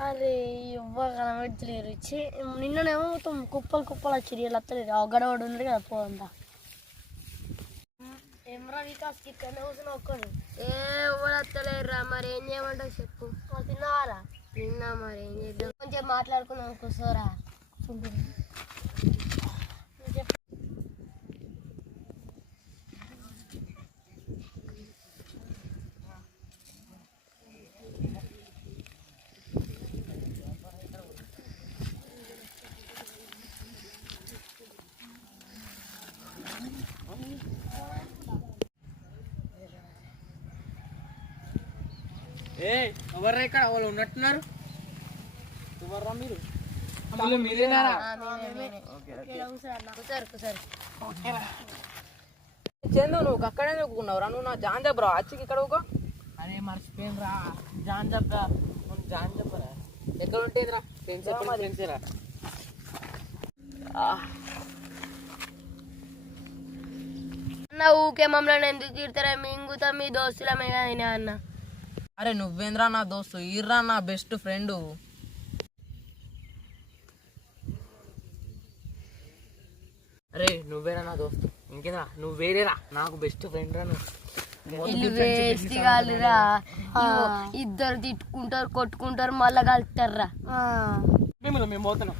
అరే ఇవ్వ కనబెట్టలేరు నిన్ననేమో మొత్తం కుప్పలు కుప్పలు వచ్చి వీళ్ళు వస్తలేరు గడవడు ఉంది కదా పోందా ఏమరా వికాస్కి ఇక్కడ కూర్చుని ఒక్కడు ఎవరు వస్తలేరురా మరి ఏం చేయమంటావు చెప్పు తిన్నావారా తిన్నా మరి ఏం చేద్దాం కొంచెం మాట్లాడుకున్నాం కూర్చోరా ఎవర్రా ఇక్కడ వాళ్ళు ఉన్నట్టున్నారు ఎవర్రా మీరు మీరేనారా చందు నువ్వు అక్కడే నువ్వుకున్నావురా నువ్వు నా జాన్ చెప్పరా అచ్చికి ఇక్కడ ఊకో అరే మర్చిపోయిన రా జాన్ చెప్పరా జాన్ చెప్పరా ఎక్కడ ఉంటేదిరా ఫ్రెండ్స్ ఊకే మమ్మల్ని ఎందుకు తిడతారా మింగుతా మీ దోస్తులమే అయినా అన్న అరే నువ్వేంద్రా నా దోస్తు ఈర్రా నా బెస్ట్ ఫ్రెండ్ అరే నువ్వేరా నా దోస్తు ఇంకేదా నువ్వు వేరేరా నాకు బెస్ట్ ఫ్రెండ్ రా ఇద్దరు తిట్టుకుంటారు కొట్టుకుంటారు మళ్ళా కలుపుతారా మేము పోతున్నాం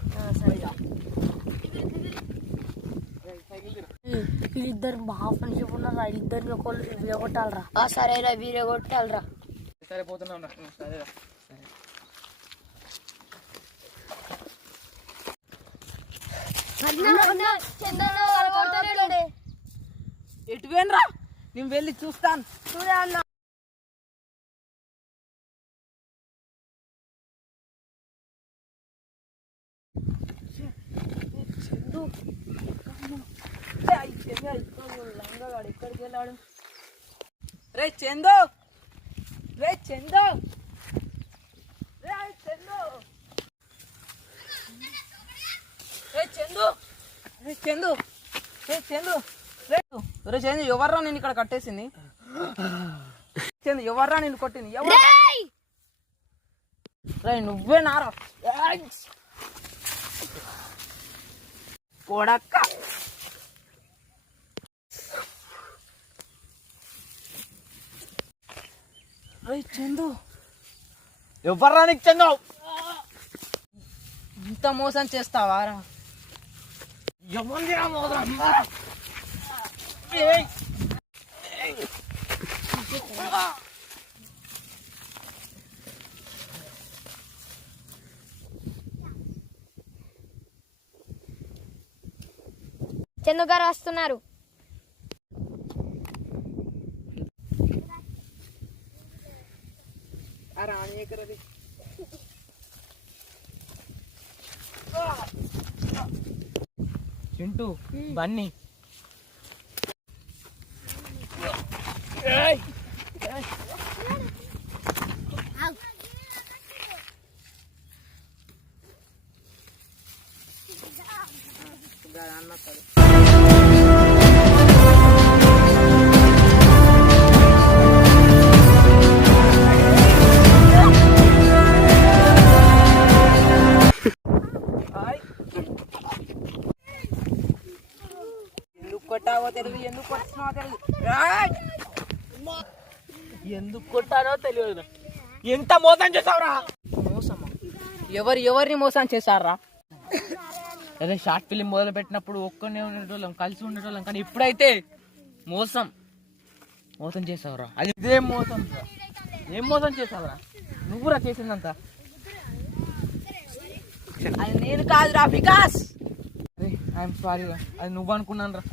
వీళ్ళిద్దరు బాగా ఫ్రెండ్షిప్ ఉన్నారా ఇద్దరిని ఒకళ్ళు వీరగొట్టాలరా సరేరా వీరగొట్టాలరా సరే పోతున్నాం సరేరా ఎటు వేనరా నేను వెళ్ళి చూస్తాను చూడే అన్న ఎక్కడికి వెళ్ళాడు రే చందు రే చందు రే చందు రే చందు రే చందు రే చందు రే చందు ఎవర్రా నేను ఇక్కడ కట్టేసింది చందు ఎవర్రా నేను కొట్టింది ఎవరు రే నువ్వే నారా కొడక్క చందు ఎవర్రా నీకు చందు ఇంత మోసం చేస్తావారా ఎవరిరా మోసం చందు గారు వస్తున్నారు చింటూ బన్నీ ఎందుకు కొట్టానో తెలియదు ఎంత మోసం చేసావురా మోసమా ఎవరిని మోసం చేశారా అదే షార్ట్ ఫిలిం మొదలు పెట్టినప్పుడు ఒక్కనే ఉండేటోళ్ళం కలిసి ఉండేటోళ్ళం కానీ ఇప్పుడైతే మోసం చేసావురా అది ఇదే మోసం ఏం మోసం చేసావురా నువ్వురా చేసిందంతా అది నేను కాదురా వికాస్ అరే ఐఎమ్ సారీ రా అది నువ్వు అనుకున్నాను రా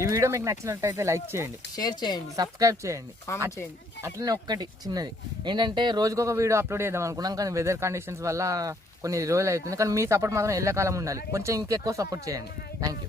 ఈ వీడియో మీకు నచ్చినట్టయితే లైక్ చేయండి షేర్ చేయండి సబ్స్క్రైబ్ చేయండి కామెంట్ చేయండి అట్లనే ఒక్కటి చిన్నది ఏంటంటే రోజుకొక వీడియో అప్లోడ్ చేద్దాం అనుకున్నాం కానీ వెదర్ కండిషన్స్ వల్ల కొన్ని రోజులు అవుతుంది కానీ మీ సపోర్ట్ మాత్రం ఎల్లకాలం ఉండాలి కొంచెం ఇంకెక్కువ సపోర్ట్ చేయండి థ్యాంక్ యూ